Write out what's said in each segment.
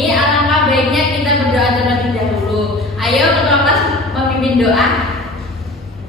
ini alangkah baiknya kita berdoa terlebih dahulu. Ayo ketua kelas memimpin doa.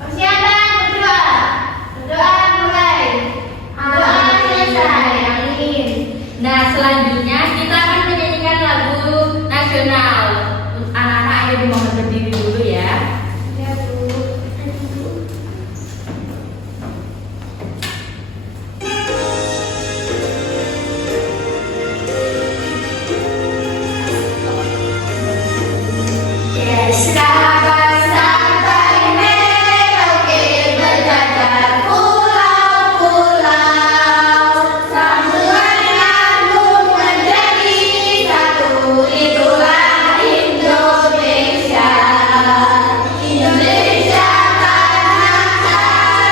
Persiapan berdoa. Berdoa mulai. Doa selesai. Amin. Nah, selanjutnya kita akan menyanyikan lagu nasional. Anak-anak ayo dimohon berdiri dulu ya. Ya, Bu. Sahabat-sahabat Merauke berjajar pulau-pulau, sambungan nyambung menjadi satu, itulah Indonesia. Indonesia tanah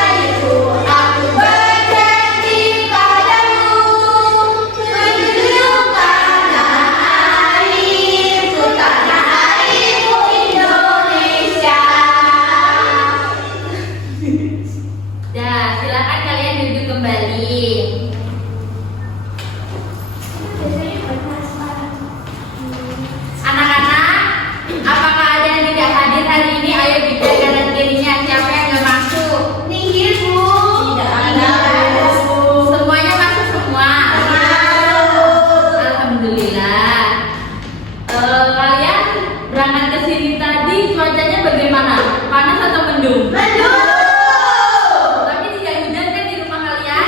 airku, aku berjanji padamu, menjunjung tanah airku, tanah airku Indonesia. Nah, silakan kalian duduk kembali. Anak-anak, apakah ada yang tidak hadir hari ini? Ayo dicek kanan kirinya siapa yang nggak masuk. Minggir, Bu. Tidak ada. Semuanya masuk semua. Alhamdulillah. Kalian berangkat ke sini tadi cuacanya bagaimana? Panas atau mendung? Mendung. Tapi tidak hujan kan di rumah kalian?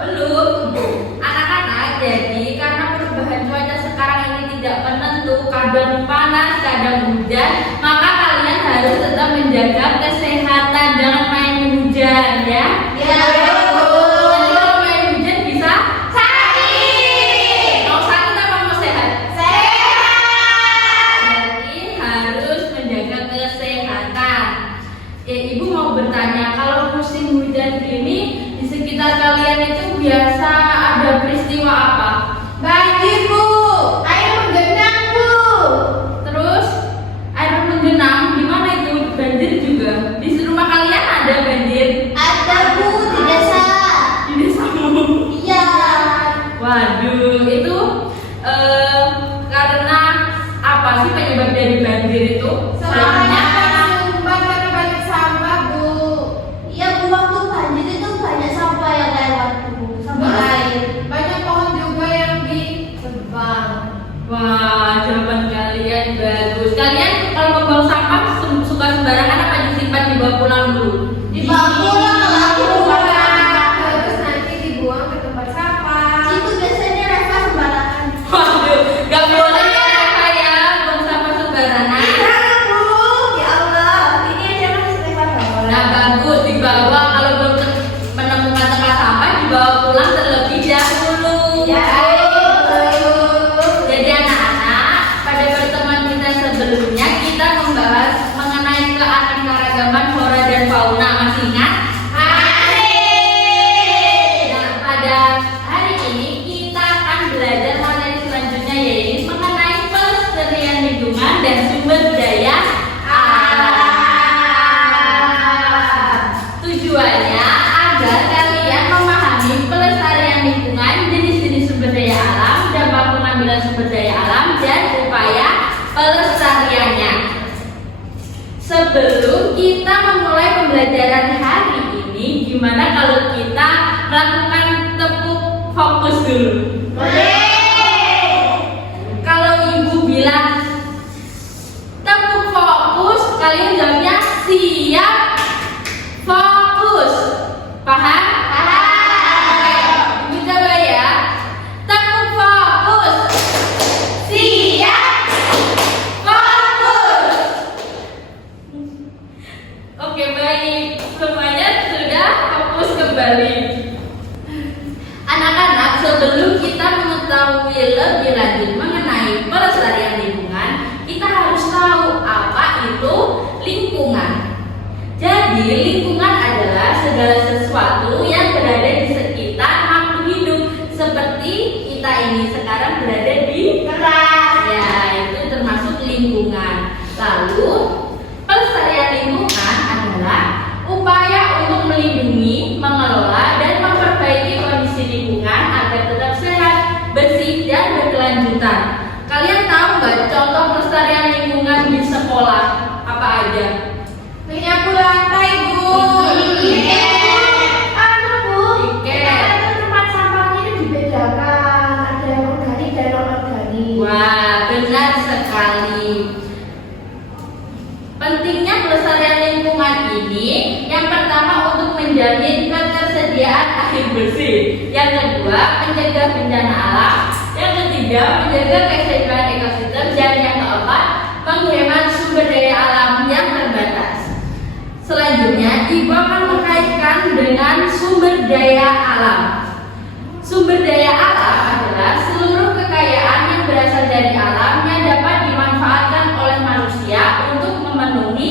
Belum. Belum. Anak-anak, jadi karena perubahan cuaca sekarang ini tidak menentu, kadang panas, kadang hujan, maka kalian harus tetap menjaga kesehatan, jangan main hujan ya. Ya, Nanti Bu. kalau main hujan bisa Sakit. mau sakit apa mau sehat? Sehat. Berarti harus menjaga kesehatan. Ibu mau bertanya, kalau musim hujan ini di sekitar kalian itu biasa ada peristiwa apa? Banjir, Bu. Air menggenang, Bu. Terus air menggenang, di mana itu banjir juga? Di rumah kalian ada banjir? Ada, Bu, di desa. Di desamu? Iya. Waduh, itu karena apa sih penyebab dari banjir itu? Soalnya sumbat karena banyak sampah, Bu. Iya, Bu, waktu banjir itu banyak sampah yang lewat, Bu. Sampah air. Banyak pohon juga yang ditebang. Wah, jawaban kalian bagus. Kalian kalau membuang sampah suka sembarangan apa disimpan dibawa pulang dulu? Dibawa pulang kalau aku buang. Terus nanti dibuang ke tempat sampah. Itu biasanya Reva sembarangan. Waduh, gak boleh ya Reva ya, buang sampah sembarangan. Jangan, Bu. Ya Allah, ini aja kan Reva doang. Nah bagus, dibawa kalau belum menemukan tempat sampah dibawa pulang terlebih dahulu. Ya, Jadi anak-anak, pada pertemuan kita sebelumnya kita membahas mengenai keanekaragaman flora dan fauna. Masih ingat? Nah, pada hari ini kita akan belajar materi selanjutnya yaitu mengenai pelestarian lingkungan dan sumber daya alam. Tujuannya agar kalian memahami pelestarian lingkungan, jenis-jenis sumber daya alam, dampak pengambilan sumber daya alam, dan upaya pelestariannya. Sebelum kita memulai pembelajaran hari ini, gimana kalau kita melakukan tepuk fokus dulu? Kalau ibu bilang tepuk fokus, kalian jawabnya siap fokus. Paham? Oke, ibu coba ya. Tepuk fokus. Siap fokus. Oke, baik. Semuanya sudah fokus kembali. Anak-anak, sebelum kita mengetahui lebih lanjut mengenai pelestarian lingkungan, kita harus tahu apa itu lingkungan. Jadi, lingkungan adalah segala sesuatu yang berada di sekitar makhluk hidup, seperti kita ini sekarang berada di kelas. Ya, itu termasuk lingkungan. Lalu, pelestarian lingkungan adalah upaya untuk melindungi, mengelola, dan memperbaiki kondisi lingkungan agar tetap sehat, bersih, dan berkelanjutan. kalian tahu nggak contoh pelestarian lingkungan di sekolah apa aja? Menyapu lantai, Bu. Anu Bu, Oke. itu tempat sampahnya itu dibedakan, ada yang organik dan non organik. Wah, benar sekali. Pentingnya pelestarian lingkungan ini, yang pertama untuk menjamin ketersediaan air bersih, yang kedua mencegah bencana alam, yang ketiga menjaga keseimbangan ekosistem, dan yang keempat menghemat sumber daya alam yang terbatas. Selanjutnya, Ibu akan mengkaitkan dengan sumber daya alam. Sumber daya alam adalah seluruh kekayaan yang berasal dari alam yang dapat dimanfaatkan oleh manusia untuk memenuhi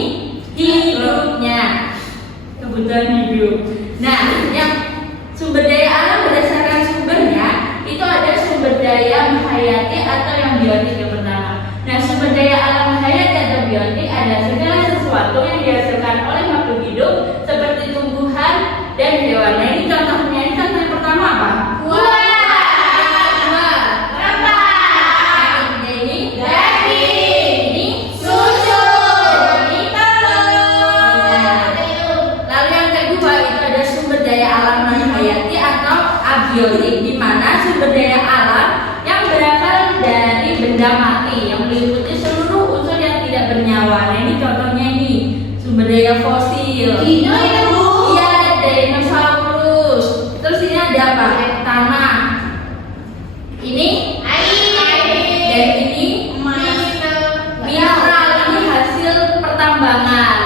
hidupnya, kebutuhan hidup. Nah, yang sumber daya alam berdasarkan sumbernya itu ada sumber daya hayati atau yang biotik yang pertama. Nah, sumber daya alam hayati atau biotik adalah segala sesuatu yang dihasilkan oleh makhluk hidup seperti tumbuhan dan hewan. Nah, ini contohnya, ini contoh yang pertama apa? Abiotik, di mana sumber daya alam yang berasal dari benda mati yang meliputi seluruh unsur yang tidak bernyawa. Nah, ini contohnya ini sumber daya fosil. Dino ya, Bu. Iya, dinosaurus. Terus ini ada apa? Tanah. Ini Air. dan ini mineral. Ini hasil pertambangan.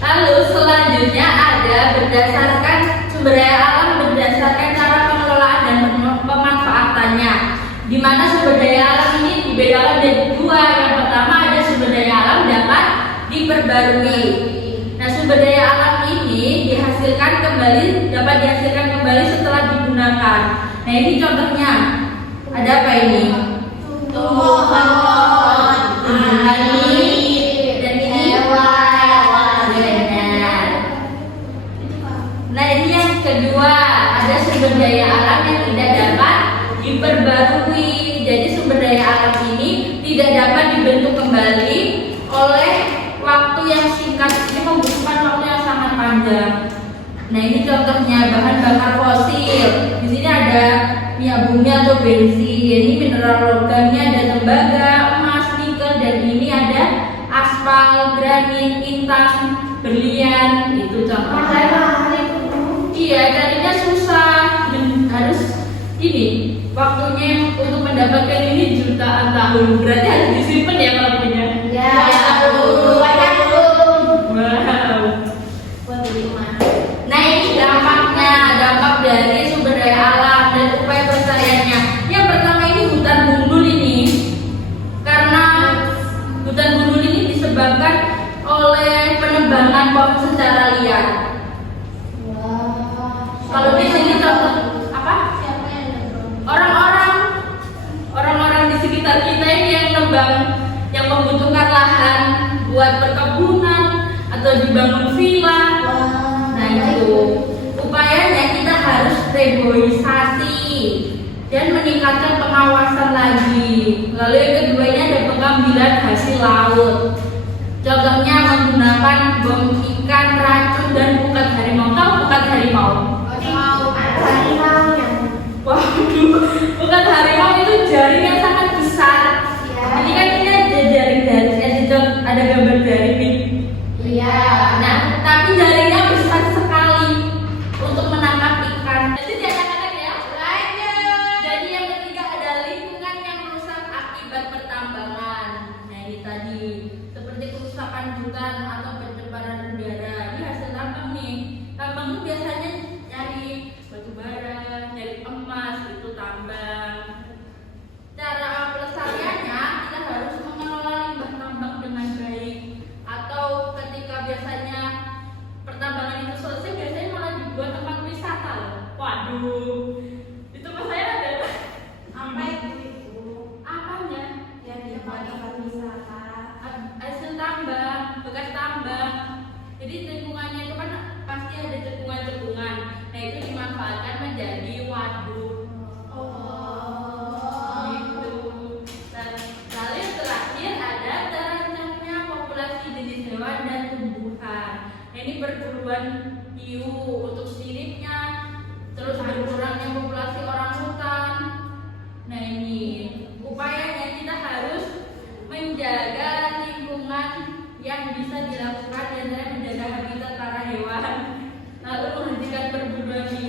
Lalu selanjutnya ada berdasarkan sumber daya alam berdasarkan cara pengelolaan dan pemanfaatannya, di mana sumber daya alam ini dibedakan dari dua. Yang pertama ada sumber daya alam dapat diperbarui. Nah, sumber daya alam ini dapat dihasilkan kembali setelah digunakan. Nah, ini contohnya ada apa ini? Tumbuhan, air, dan ini hewan. benar. Nah, ini yang kedua, ada sumber daya alam yang tidak dapat diperbarui. Jadi sumber daya alam ini tidak dapat dibentuk kembali oleh waktu yang singkat. Ini membutuhkan waktu yang sangat panjang. Nah, ini contohnya bahan bakar fosil. Di sini ada minyak bumi atau bensin. Ini mineral logamnya ada tembaga, emas, nikel, dan ini ada aspal, granit, intan, berlian. Itu contohnya. Iya, carinya susah. Harus ini waktunya untuk mendapatkan ini jutaan tahun. Berarti harus disimpan ya kalau punya. Ya, Wow. Nah, ini dampak dari sumber daya alam dan upaya pelestariannya. Yang pertama ini hutan gundul ini, karena hutan gundul ini disebabkan oleh penebangan pohon secara liar. Kalau di sini contoh apa? Siapa yang ngebron? Orang-orang di sekitar kita ini yang nebang, yang membutuhkan lahan buat perkebunan atau dibangun villa. Nah, itu upayanya kita harus reboisasi dan meningkatkan pengawasan lagi. Lalu yang keduanya ada pengambilan hasil laut. Contohnya menggunakan bom ikan, racun, dan pukat harimau. Tahu pukat harimau? Waduh, pukat harimau itu jaring yang sangat besar. Ini kan ini ada jaring-jaring, ada gambar jaring nih. Iya. Nah, tapi jaringnya besar sekali untuk menangkap ikan. Jadi anak-anak ya. Jadi yang ketiga ada lingkungan yang rusak akibat pertambangan. Nah, ini tadi seperti kerusakan hutan atau pencemaran udara. Ini hasil tambang nih. Tambang itu biasanya nyari batu bara, nyari emas, itu tambang. Cara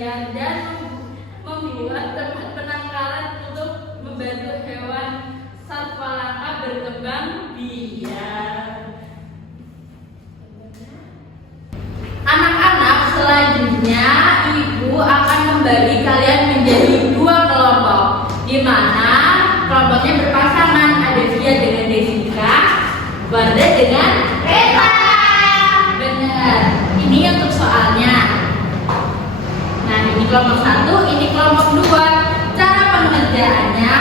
pendakian dan membuat tempat penangkaran untuk membantu hewan satwa langka berkembang biak. Anak-anak, selanjutnya ibu akan membagi kalian menjadi 2 kelompok, di mana kelompoknya berpasangan, ada Via dengan Desika, Wardah dengan Reta. Benar. Ini untuk soalnya. Nah, ini kelompok 1, ini kelompok 2. Cara pengerjaannya,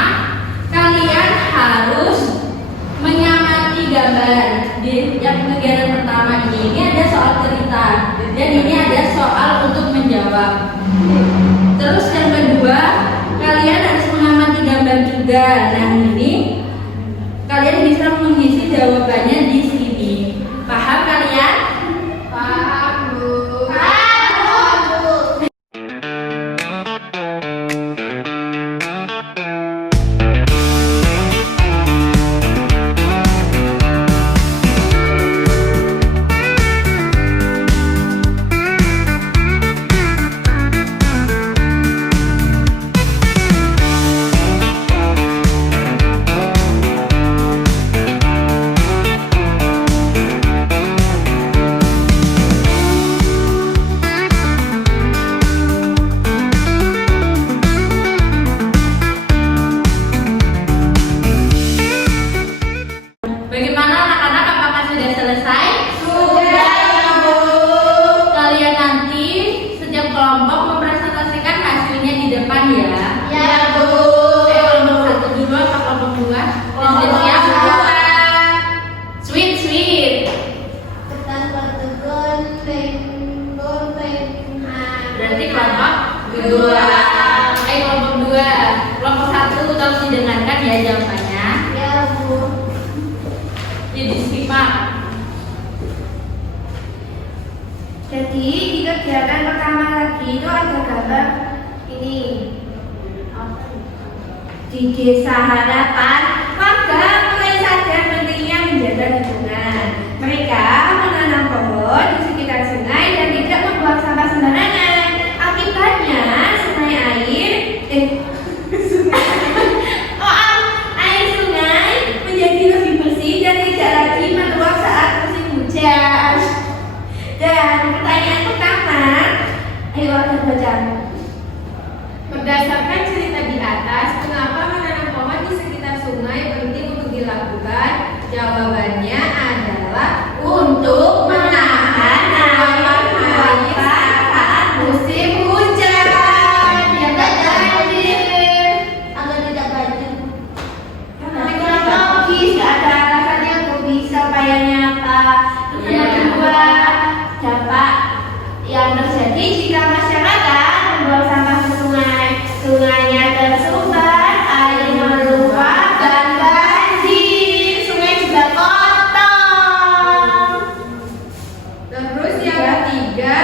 kalian harus mengamati gambar. Di yang kegiatan pertama ini ada soal cerita dan ini ada soal untuk menjawab. Terus yang kedua, kalian harus mengamati gambar juga. Nah, ini kalian bisa mengisi jawabannya di sini. Paham kalian? Paham, Bu. Bagaimana anak-anak, apakah sudah selesai? Sudah, Bu. Kalian nanti setiap kelompok mempresentasikan hasilnya di depan ya. Ya, Bu. Kelompok 1 dulu apa kelompok 2? Kelompok Siap? dua. Sweet, sweet. Ketan pertegon, penggol, penghar. Berarti kelompok 2. Kelompok 2. Kelompok 1 tolong didengarkan ya jawabannya. Ya, Bu. Jadi simak. Jadi di kegiatan pertama tadi itu ada gambar ini. Di desa harapan, warga mulai sadar pentingnya menjaga lingkungan. Mereka menanam pohon di sekitar sungai dan tidak membuang sampah sembarangan. Akibatnya sungai air air sungai menjadi lebih bersih dan tidak lagi meluap saat musim hujan. Dan pertanyaan pertama, ayo kita baca. Berdasarkan cerita di atas, mengapa menanam pohon di sekitar sungai penting untuk dilakukan? Jawabannya adalah untuk menahan air saat musim hujan. Biar tidak banjir. Agar tidak banjir. Tapi kalau logis, gak ada alasannya kok bisa upayanya apa. Terus yang kedua, dampak yang terjadi jika masyarakat membuang sampah ke sungai, sungainya tersumbat, air meluap dan banjir, sungai juga kotor. Terus yang ketiga,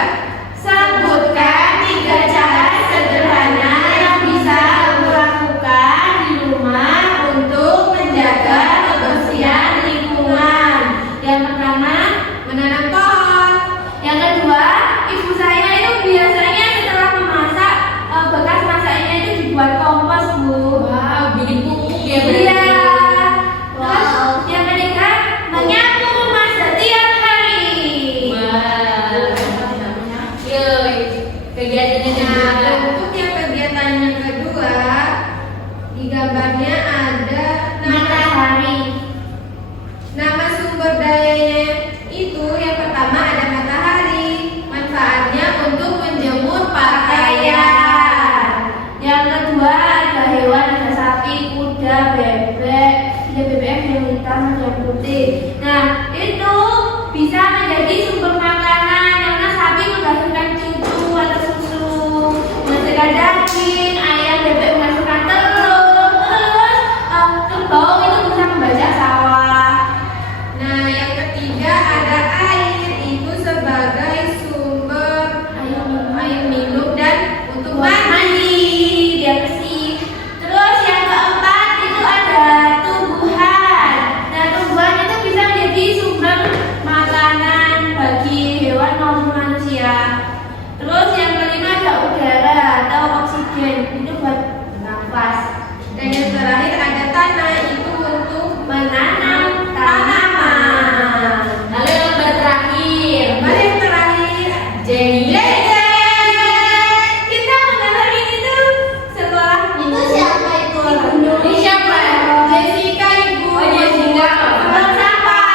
Sebutkan 3 cara sederhana yang bisa kamu lakukan di rumah untuk menjaga kebersihan lingkungan. Yang pertama, menanam pohon. yang kedua, ibu saya itu biasanya setelah memasak bekas masaknya itu dibuat kompos, Bu. Wow, bikin pupuk ya. Iya. Terus Wow. yang ketiga, menyapu rumah setiap hari. Yuk, kegiatannya Nah, juga. untuk yang kegiatan yang kedua, di gambarnya ada Matahari. nama sumber dayanya itu yang pertama ada matahari. Manfaatnya untuk menjemur pakaian. Yang kedua ada hewan, ada sapi, kuda, bebek, ada BBM yang hitam dan yang putih. Nah, itu bisa menjadi sumber makanan karena sapi menghasilkan susu atau susu, menghasilkan daging, ayam, bebek menghasilkan telur, terus kerbau itu bisa membajak sawah. Nah, yang ketiga ada air, itu sebagai sumber air minum dan untuk mandi. Dia bersih. Terus yang keempat itu ada tumbuhan. Nah, tumbuhan itu bisa menjadi sumber makanan bagi hewan maupun manusia. Terus yang kelima ada udara. Dan yang terakhir ada tanah, itu untuk menanam tanaman. Lalu yang terakhir, Mari yang terakhir, Jenny. kita mengenal ini tuh sekolah Itu siapa itu? Ini siapa? Jessica, Ibu. Oh, Jessica. Buang sampah.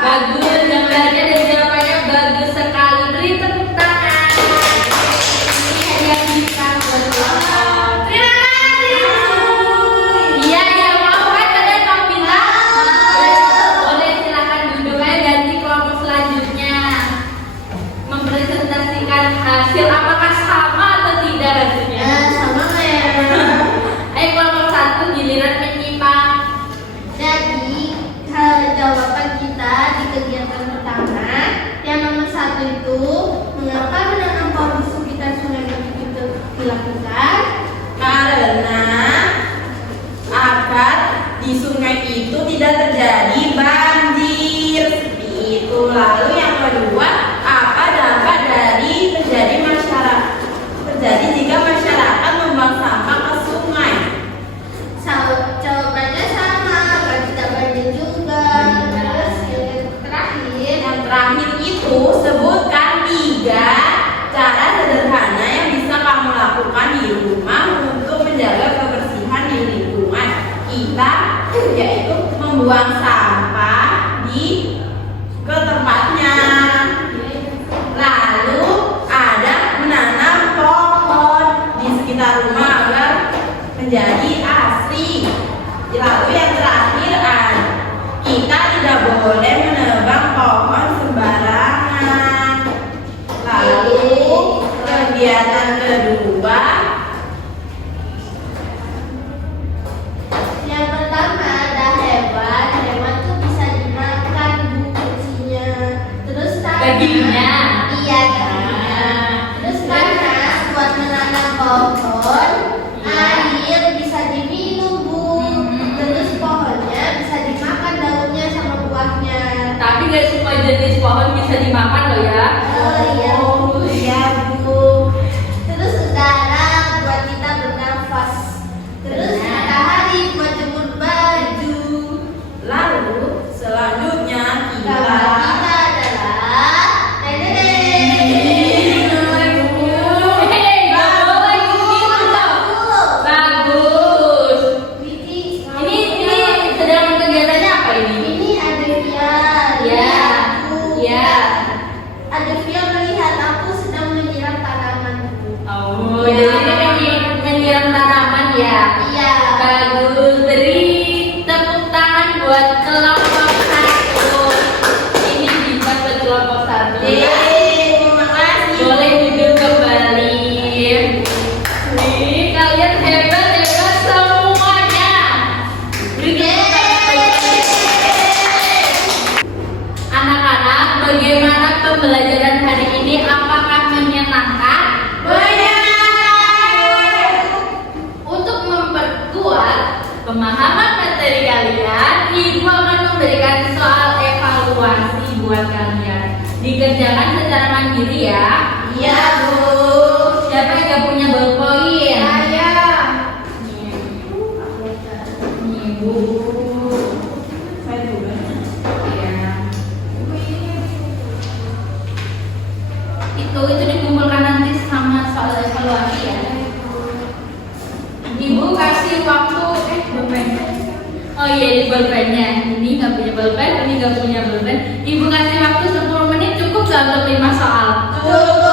Bagus, gambarnya dan jawabannya bagus sekali. Beri tepuk tangan. Ini hadiah kita buat kelompok. Terima kasih. Iya, ya mau kan kalian mau bilang? Boleh silakan duduk aja, ganti kelompok selanjutnya. Mempresentasikan hasil apakah sama atau tidak hasilnya? Sama nggak ya? Ayo kelompok 1 giliran menyimak. Jadi jawaban kita di kegiatan pertama yang nomor 1 itu, mengapa menanam pohon di sekitar sungai itu dilakukan? Karena agar di sungai itu tidak terjadi banjir. Seperti itu. Lalu yang kedua, apa dampak dari terjadi jika masyarakat membuang sampah ke sungai? Jawabannya sama, agar tidak banjir juga. Terus yang terakhir, Yang terakhir itu, sebutkan 3 cara sederhana yang bisa kamu lakukan di rumah untuk menjaga kebersihan di lingkungan kita, yaitu membuang sampah ke tempatnya. Lalu ada menanam pohon di sekitar rumah agar menjadi asri. Lalu yang terakhir, kita tidak boleh menebang pohon sembarangan. Lalu kegiatan kedua, yang pertama ada hewan. Hewan tuh bisa dimakan fungsinya. Terus tanah. Dagingnya. Iya, dagingnya. Terus tanah buat menanam pohon. Air bisa diminum, Bu. Terus pohonnya bisa dimakan daunnya sama buahnya. Tapi gak semua jenis pohon bisa dimakan loh ya. Oh iya, Bu. ya Bu. Terus udara buat kita bernafas. Terus Benar. matahari buat jemur baju. Lalu selanjutnya Gambar kita kita adalah nenek. Hei, gak boleh gitu dong. Bagus. Ini sedang kegiatannya apa ini? Ini Adevia. Ya, ya. Adevia melihat aku sedang menyiram tanaman. Oh, jadi ini menyiram tanaman ya. Iya. Bagus. Beri tepuk tangan buat kelompok 1. Ini dibuat buat kelompok 1. terima kasih. Boleh duduk kembali. Nih, kalian hebat semuanya. Beri tepuk tangan. Anak-anak, bagaimana pembelajaran hari ini? Apakah menyenangkan? Untuk memperkuat pemahaman materi kalian, Ibu akan memberikan soal evaluasi buat kalian. Dikerjakan secara mandiri ya. Iya Bu. Siapa yang gak punya ballpoint? Saya. Nih, Bu. Saya juga. Ya. Itu dikumpulkan nanti sama soal evaluasi ya. Ibu kasih waktu bolpen. Oh iya, di bolpennya. Ini nggak punya bolpen, ini nggak punya bolpen. Ibu kasih waktu 10 menit cukup nggak untuk 5 soal? Cukup.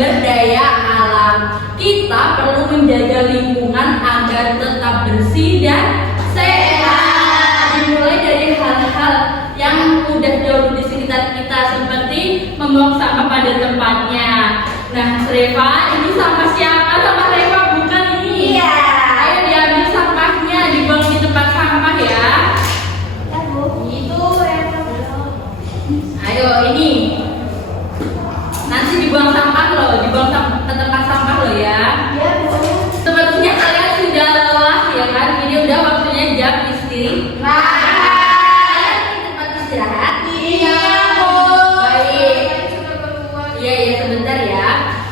sumber daya alam. Kita perlu menjaga lingkungan agar tetap bersih dan sehat. Dimulai dari hal-hal yang udah jauh di sekitar kita seperti membuang sampah pada tempatnya. Nah, Reva, ini sampah siapa? Sampah Reva bukan ini. Iya. Ayo diambil sampahnya, dibuang di tempat sampah ya. Ya Bu, itu Reva belum. Ayo ini. Nanti dibuang sampah loh, dibuang ke tempat sampah loh ya. Ya Bu. Sepertinya kalian sudah lelah ya kan? Ini udah waktunya jam istirahat. Kalian di tempat istirahat? Iya, Bu. Baik. Sudah keluar. Iya, sebentar ya.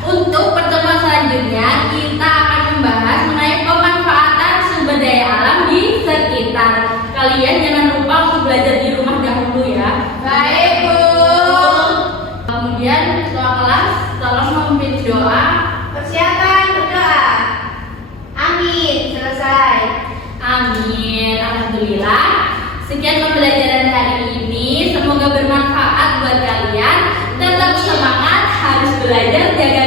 Untuk pertemuan selanjutnya kita akan membahas mengenai pemanfaatan sumber daya alam di sekitar. Kalian jangan lupa untuk belajar di rumah dahulu ya. Baik, Bu. Kemudian ketua kelas tolong memimpin doa. Persiapan berdoa. Amin. Selesai. Amin. Alhamdulillah. Sekian pembelajaran hari ini. Semoga bermanfaat buat kalian. Tetap semangat, harus belajar, jaga